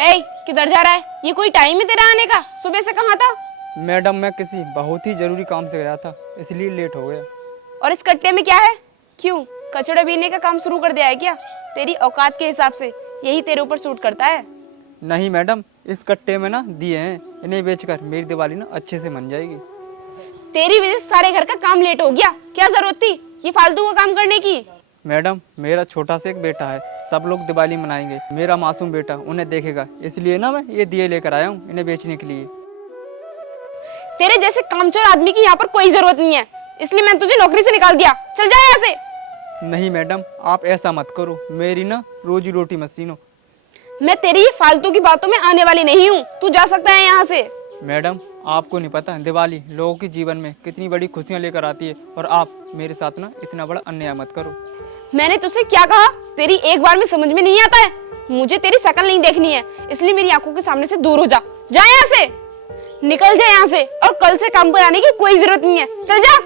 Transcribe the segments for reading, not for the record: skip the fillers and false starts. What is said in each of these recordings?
ए, किधर जा रहा है? ये कोई टाइम है तेरा आने का? सुबह से कहाँ था? मैडम मैं किसी बहुत ही जरूरी काम से गया था, इसलिए लेट हो गया। और इस कट्टे में क्या है? क्यों कचड़े बीनने का काम शुरू कर दिया है क्या? तेरी औकात के हिसाब से यही तेरे ऊपर सूट करता है। नहीं मैडम, इस कट्टे में ना दिए हैं, इन्हें बेचकर मेरी दिवाली ना अच्छे से बन जाएगी। तेरी वजह से सारे घर का काम लेट हो गया। क्या जरूरत थी ये फालतू का काम करने की? मैडम मेरा छोटा सा एक बेटा है, सब लोग दिवाली मनाएंगे, मेरा मासूम बेटा उन्हें देखेगा, इसलिए ना मैं ये दिए लेकर आया हूँ इन्हें बेचने के लिए। तेरे जैसे कामचोर आदमी की यहाँ पर कोई जरूरत नहीं है, इसलिए मैंने तुझे नौकरी से निकाल दिया। चल जा यहाँ से। नहीं मैडम, आप ऐसा मत करो, मेरी ना रोजी रोटी मशीन हो। मैं तेरी फालतू की बातों में आने वाली नहीं हूँ, तू जा सकता है यहाँ से। मैडम आपको नहीं पता दिवाली लोगों के जीवन में कितनी बड़ी खुशियाँ लेकर आती है, और आप मेरे साथ ना इतना बड़ा अन्याय मत करो। मैंने तुझसे क्या कहा? तेरी एक बार में समझ में नहीं आता है। मुझे तेरी शक्ल नहीं देखनी है, इसलिए मेरी आंखों के सामने से दूर हो जा। जा यहाँ से, निकल जा यहाँ से, और कल से काम पर आने की कोई जरूरत नहीं है। चल जा।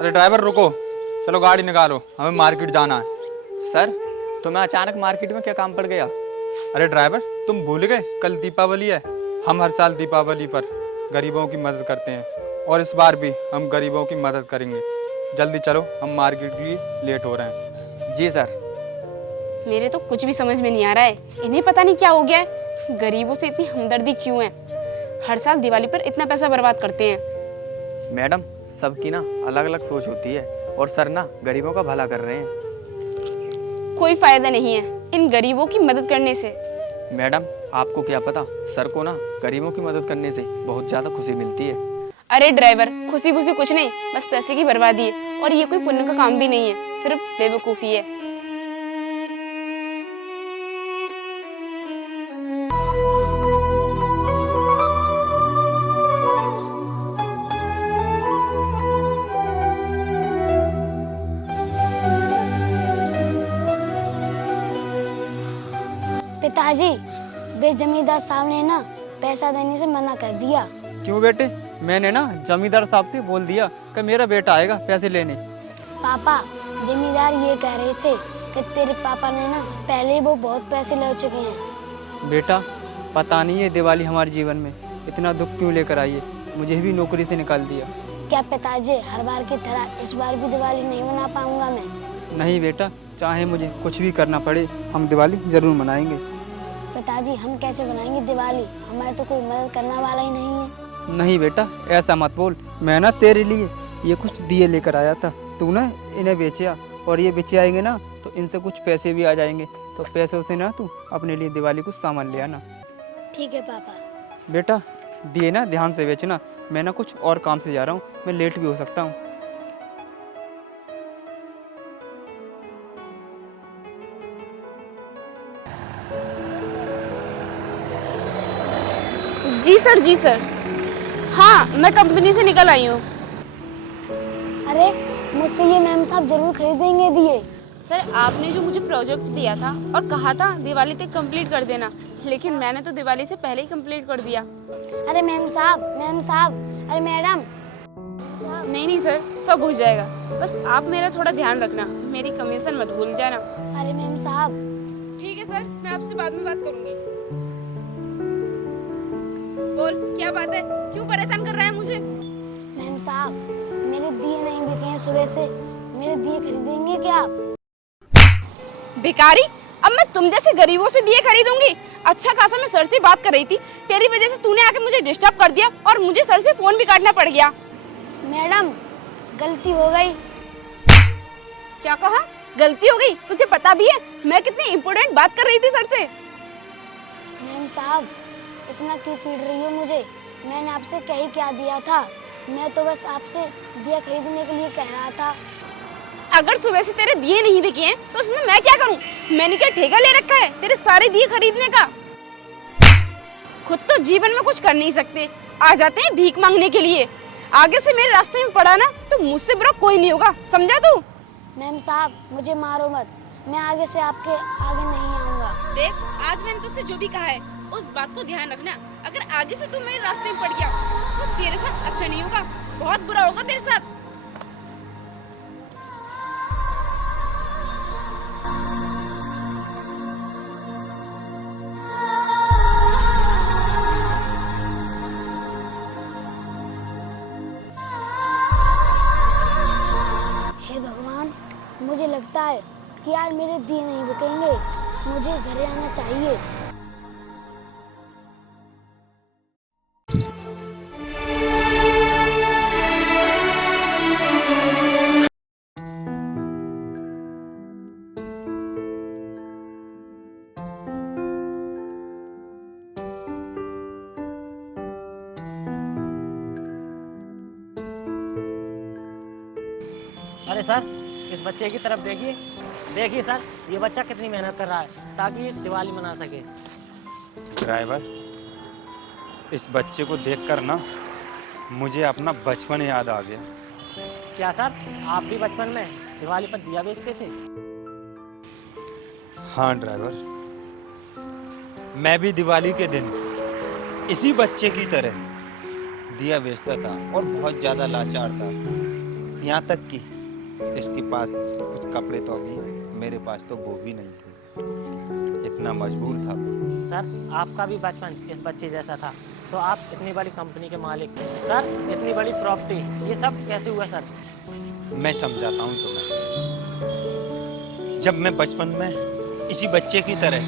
अरे ड्राइवर रुको, चलो गाड़ी निकालो, हमें मार्केट जाना है। सर तुम्हें अचानक मार्केट में क्या काम पड़ गया? अरे ड्राइवर तुम भूल गए कल दीपावली है। हम हर साल दीपावली पर गरीबों की मदद करते हैं, और इस बार भी हम गरीबों की मदद करेंगे। जल्दी चलो, हम मार्केट के लिए लेट हो रहे हैं। जी सर। मेरे तो कुछ भी समझ में नहीं आ रहा है, इन्हें पता नहीं क्या हो गया है। गरीबों से इतनी हमदर्दी क्यों है? हर साल दिवाली पर इतना पैसा बर्बाद करते हैं। मैडम सबकी ना अलग अलग सोच होती है, और सर ना गरीबों का भला कर रहे हैं। कोई फायदा नहीं है इन गरीबों की मदद करने से। मैडम आपको क्या पता, सर को ना गरीबों की मदद करने से बहुत ज्यादा खुशी मिलती है। अरे ड्राइवर, खुशी खुशी कुछ नहीं, बस पैसे की बर्बादी है, और ये कोई पुण्य का काम भी नहीं है, सिर्फ बेवकूफी है। पिताजी, वे जमींदार साहब ने ना पैसा देने से मना कर दिया। क्यों बेटे? मैंने ना जमींदार साहब से बोल दिया कि मेरा बेटा आएगा पैसे लेने। पापा, जमींदार ये कह रहे थे कि तेरे पापा ने ना पहले वो बहुत पैसे ले चुके हैं। बेटा पता नहीं है दिवाली हमारे जीवन में इतना दुख क्यों लेकर आई है, मुझे भी नौकरी से निकाल दिया। क्या पिताजी, हर बार की तरह इस बार भी दिवाली नहीं मना पाऊंगा मैं? नहीं बेटा, चाहे मुझे कुछ भी करना पड़े, हम दिवाली जरूर मनाएंगे। पिताजी, हम कैसे बनाएंगे दिवाली? हमारे तो कोई मदद करने वाला ही नहीं है। नहीं बेटा, ऐसा मत बोल, मैं ना तेरे लिए ये कुछ दिए लेकर आया था, तू ना इन्हें बेचिया, और ये बेचे आएंगे ना तो इनसे कुछ पैसे भी आ जाएंगे, तो पैसों से ना तू अपने लिए दिवाली कुछ सामान ले आना। ठीक है पापा। बेटा दिए ना ध्यान से बेचना, मैं ना कुछ और काम से जा रहा हूँ, मैं लेट भी हो सकता हूँ। जी सर, जी सर। हाँ, मैं कंपनी से निकल आई हूँ। अरे मुझसे ये मैम साहब जरूर खरीदेंगे दिए। सर आपने जो मुझे प्रोजेक्ट दिया था और कहा था दिवाली तक कंप्लीट कर देना, लेकिन मैंने तो दिवाली से पहले ही कंप्लीट कर दिया। अरे मैम साहब, मैम साहब, अरे मैडम। नहीं नहीं सर, सब हो जाएगा, बस आप मेरा थोड़ा ध्यान रखना, मेरी कमीशन मत भूल जाना। अरे मैम साहब। ठीक है सर, मैं आपसे बाद में बात करूंगी। बोल, क्या बात है? क्यों परेशान कर रहा है मुझे? मैम साहब, मेरे दिए नहीं बिके हैं सुबह से, मेरे दिए खरीदेंगे क्या आप? भिखारी, अब मैं तुम जैसे गरीबों से दिए खरीदूंगी? अच्छा खासा मैं सर से बात कर रही थी, तेरी वजह से तूने आके मुझे डिस्टर्ब कर दिया, और मुझे सर से फोन भी काटना पड़ गया। मैडम, गलती हो गई। क्या कहा? गलती हो गई? तुझे पता भी है मैं कितनी इम्पोर्टेंट बात कर रही थी सर से। मैम साहब, इतना क्यों पीट रही हो मुझे? मैंने आपसे क्या दिया था? मैं तो बस आपसे दिया खरीदने के लिए कह रहा था। अगर सुबह से तेरे दिए नहीं बिके हैं तो उसमें मैं क्या करूं? मैंने क्या ठेका ले रखा है तेरे सारे दिए खरीदने का? खुद तो जीवन में कुछ कर नहीं सकते, आ जाते हैं भीख मांगने के लिए। आगे से मेरे रास्ते में पड़ा ना तो मुझसे बुरा कोई नहीं होगा, समझा तू? मैम साहब, मुझे मारो मत, मैं आगे से आपके आगे नहीं आऊंगा। देख, आज मैंने तुझसे जो भी कहा है उस बात को ध्यान रखना। अगर आगे से तू मेरे रास्ते में पड़ गया तो तेरे साथ अच्छा नहीं होगा, बहुत बुरा होगा तेरे साथ। साल मेरे दिए नहीं बिकेंगे, मुझे घर आना चाहिए। अरे सर, इस बच्चे की तरफ देखिए। देखिए सर, ये बच्चा कितनी मेहनत कर रहा है ताकि ये दिवाली मना सके। ड्राइवर, इस बच्चे को देखकर ना मुझे अपना बचपन याद आ गया। क्या सर, आप भी बचपन में दिवाली पर दिया बेचते थे? हाँ ड्राइवर, मैं भी दिवाली के दिन इसी बच्चे की तरह दिया बेचता था और बहुत ज़्यादा लाचार था। यहाँ तक कि इसके पास कुछ कपड़े तो अभी हैं, मेरे पास तो वो भी नहीं थे। इतना मजबूर था मैं। सर, आपका भी बचपन इस बच्चे जैसा था, तो आप इतनी बड़ी कंपनी के मालिक, सर इतनी बड़ी प्रॉपर्टी, ये सब कैसे हुआ सर? मैं समझाता हूँ तुम्हें। जब मैं बचपन में इसी बच्चे की तरह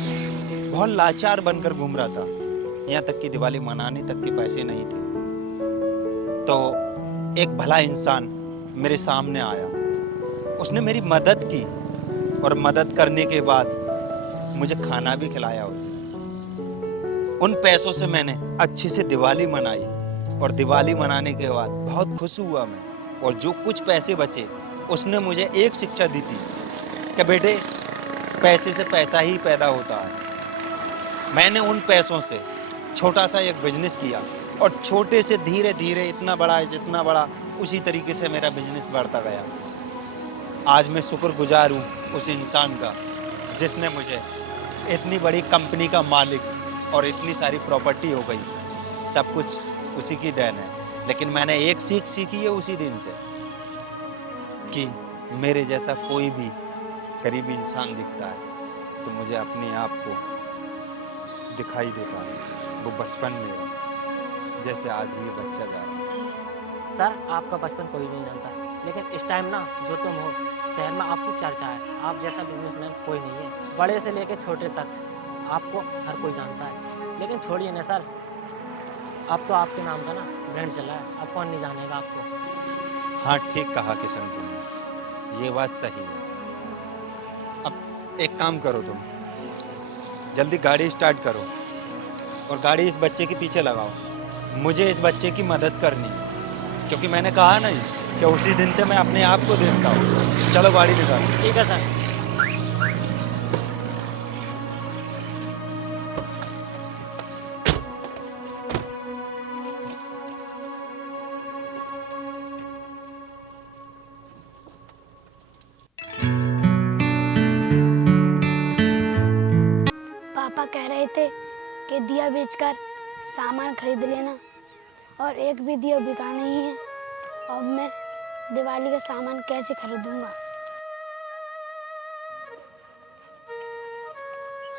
बहुत लाचार बनकर घूम रहा था, यहाँ तक कि दिवाली मनाने तक के पैसे नहीं थे, तो एक भला इंसान मेरे सामने आया। उसने मेरी मदद की और मदद करने के बाद मुझे खाना भी खिलाया उसने। उन पैसों से मैंने अच्छे से दिवाली मनाई और दिवाली मनाने के बाद बहुत खुश हुआ मैं। और जो कुछ पैसे बचे उसने मुझे एक शिक्षा दी थी कि बेटे, पैसे से पैसा ही पैदा होता है। मैंने उन पैसों से छोटा सा एक बिजनेस किया और छोटे से धीरे धीरे इतना बड़ा है जितना बड़ा, उसी तरीके से मेरा बिजनेस बढ़ता गया। आज मैं शुक्रगुजार हूँ उस इंसान का जिसने मुझे इतनी बड़ी कंपनी का मालिक और इतनी सारी प्रॉपर्टी हो गई। सब कुछ उसी की देन है। लेकिन मैंने एक सीख सीखी है उसी दिन से कि मेरे जैसा कोई भी गरीब इंसान दिखता है तो मुझे अपने आप को दिखाई देता है। वो बचपन मेरा, जैसे आज ये बच्चा जा रहा है। सर, आपका बचपन कोई नहीं जानता, लेकिन इस टाइम ना जो तुम हो, शहर में आपकी चर्चा है। आप जैसा बिजनेसमैन कोई नहीं है। बड़े से लेकर छोटे तक आपको हर कोई जानता है। लेकिन छोड़िए ना सर, अब तो आपके नाम का ना ब्रांड चला है, अब कौन नहीं जानेगा आपको। हाँ, ठीक कहा किशन तुमने, ये बात सही है। अब एक काम करो, तुम जल्दी गाड़ी स्टार्ट करो और गाड़ी इस बच्चे के पीछे लगाओ। मुझे इस बच्चे की मदद करनी है, क्योंकि मैंने कहा नहीं कि उसी दिन से मैं अपने आप को देखता हूँ। चलो गाड़ी निकालो। ठीक है सर। पापा कह रहे थे कि दिया बेचकर सामान खरीद लेना, और एक भी दिया बिका नहीं है। अब मैं दिवाली का सामान कैसे खरीदूंगा?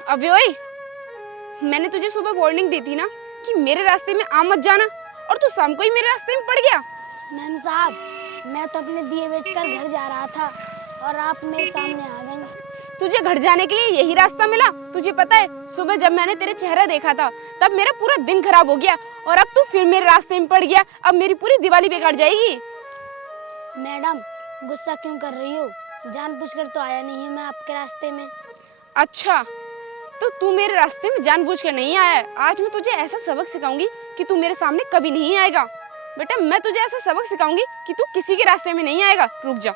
अव्योई, मैंने तुझे सुबह वार्निंग दी थी ना कि मेरे रास्ते में आ मत जाना, और तू शाम को ही मेरे रास्ते में पड़ गया। मैम साहब, मैं तो अपने दिए बेचकर घर जा रहा था और आप मेरे सामने आ गई। तुझे घर जाने के लिए यही रास्ता मिला? तुझे पता है, सुबह जब मैंने तेरे चेहरा देखा था तब मेरा पूरा दिन खराब हो गया, और अब तू फिर मेरे रास्ते में पड़ गया। अब मेरी पूरी दिवाली बेकार जाएगी। मैडम, गुस्सा क्यों कर रही हो? जानबूझकर तो आया नहीं हूँ मैं आपके रास्ते में। अच्छा, तो तू मेरे रास्ते में जानबूझकर नहीं आया है। आज मैं तुझे ऐसा सबक सिखाऊंगी कि तू मेरे सामने कभी नहीं आएगा। बेटा, मैं तुझे ऐसा सबक सिखाऊंगी कि तू किसी के रास्ते में नहीं आएगा। रुक जा।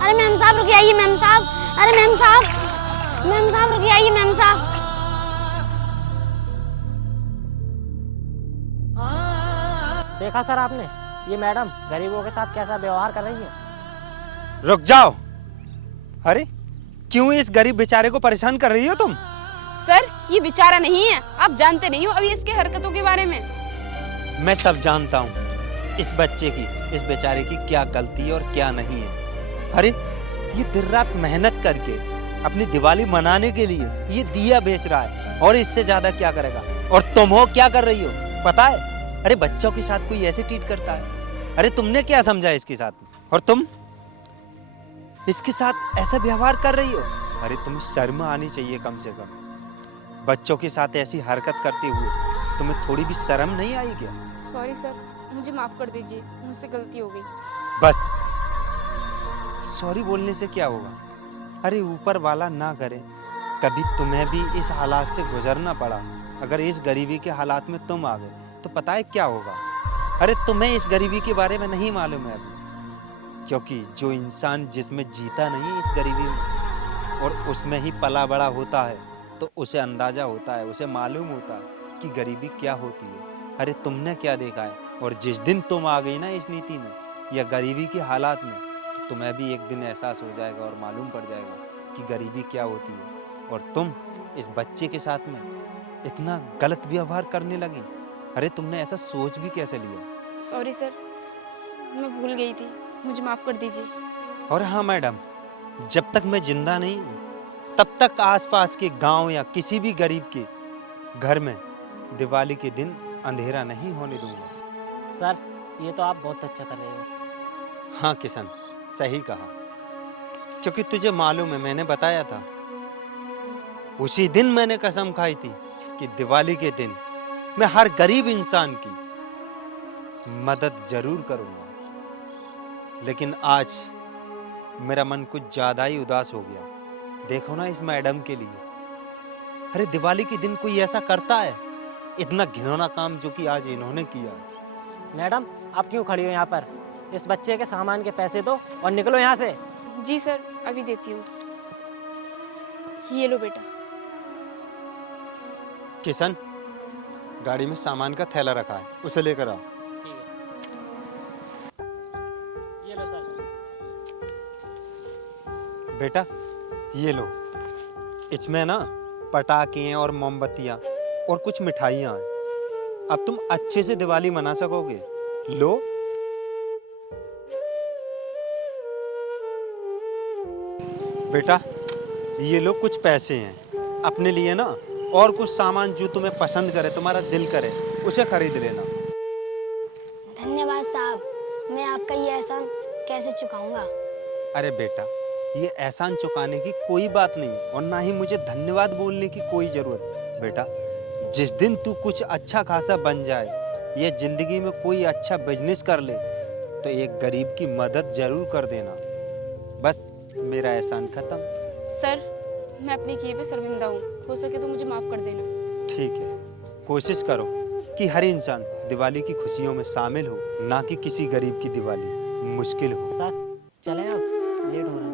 अरे मैम साहब रुक आइए, मैम साहब। अरे मैम साहब रुक आइए, मैम साहब। देखा सर आपने, ये मैडम गरीबों के साथ कैसा व्यवहार कर रही है। रुक जाओ। अरे क्यों इस गरीब बेचारे को परेशान कर रही हो तुम? सर, ये बेचारा नहीं है, आप जानते नहीं हो अभी इसके हरकतों के बारे में। मैं सब जानता हूँ इस बच्चे की, इस बेचारे की क्या गलती है और क्या नहीं है। अरे ये दिन रात मेहनत करके अपनी दिवाली मनाने के लिए ये दिया बेच रहा है, और इससे ज्यादा क्या करेगा। और तुम हो क्या कर रही हो पता है? अरे बच्चों के साथ कोई ऐसे ट्रीट करता है? अरे तुमने क्या समझा इसके साथ में? और तुम इसके साथ ऐसा व्यवहार कर रही हो? अरे तुम्हें शर्म आनी चाहिए कम से कम। बच्चों के साथ ऐसी हरकत करते हुए तुम्हें थोड़ी भी शर्म नहीं आई क्या? सॉरी सर, मुझे माफ़ कर दीजिए, मुझसे गलती हो गई। बस सॉरी बोलने से क्या होगा? अरे ऊपर वाला ना करे कभी तुम्हें भी इस हालात से गुजरना पड़ा। अगर इस गरीबी के हालात में तुम आ गए तो पता है क्या होगा? अरे तुम्हें इस गरीबी के बारे में नहीं मालूम है अभी, क्योंकि जो इंसान जिसमें जीता नहीं इस गरीबी में और उसमें ही पला बड़ा होता है तो उसे अंदाजा होता है, उसे मालूम होता है कि गरीबी क्या होती है। अरे तुमने क्या देखा है? और जिस दिन तुम आ गई ना इस नीति में या गरीबी के हालात में तो तुम्हें भी एक दिन एहसास हो जाएगा और मालूम पड़ जाएगा कि गरीबी क्या होती है। और तुम इस बच्चे के साथ में इतना गलत व्यवहार करने लगी। अरे तुमने ऐसा सोच भी कैसे लिया? सॉरी सर, मैं भूल गई थी, मुझे माफ़ कर दीजिए। और हाँ मैडम, जब तक मैं जिंदा नहीं हूँ तब तक आसपास के गांव या किसी भी गरीब के घर में दिवाली के दिन अंधेरा नहीं होने दूंगा। सर ये तो आप बहुत अच्छा कर रहे हो। हाँ किशन, सही कहा, क्योंकि तुझे मालूम है मैंने बताया था उसी दिन मैंने कसम खाई थी कि दिवाली के दिन मैं हर गरीब इंसान की मदद जरूर करूंगा। लेकिन आज मेरा मन कुछ ज्यादा ही उदास हो गया। देखो ना इस मैडम के लिए, अरे दिवाली के दिन कोई ऐसा करता है? इतना घिनौना काम जो कि आज इन्होंने किया है। मैडम आप क्यों खड़ी हो यहाँ पर? इस बच्चे के सामान के पैसे दो और निकलो यहाँ से। जी सर, अभी देती हूँ। ये लो बेटा। किशन, गाड़ी में सामान का थैला रखा है, उसे लेकर आओ। ठीक है, ये लो सर। बेटा ये लो, इसमें ना पटाखे हैं और मोमबत्तियां और कुछ मिठाइयां हैं। अब तुम अच्छे से दिवाली मना सकोगे। लो। बेटा ये लो कुछ पैसे हैं, अपने लिए ना और कुछ सामान जो तुम्हें पसंद करे, तुम्हारा दिल करे उसे खरीद लेना। धन्यवाद साहब, मैं आपका ये एहसान कैसे चुकाऊंगा? अरे बेटा, ये एहसान चुकाने की कोई बात नहीं और ना ही मुझे धन्यवाद बोलने की कोई जरूरत। बेटा जिस दिन तू कुछ अच्छा खासा बन जाए या जिंदगी में कोई अच्छा बिजनेस कर ले तो एक गरीब की मदद जरूर कर देना। बस मेरा एहसान खत्म। सर, मैं अपने किए पे शर्मिंदा हूँ, हो सके तो मुझे माफ़ कर देना। ठीक है, कोशिश करो कि हर इंसान दिवाली की खुशियों में शामिल हो, ना कि किसी गरीब की दिवाली मुश्किल हो। सर चलें अब, लेट हो रहा है।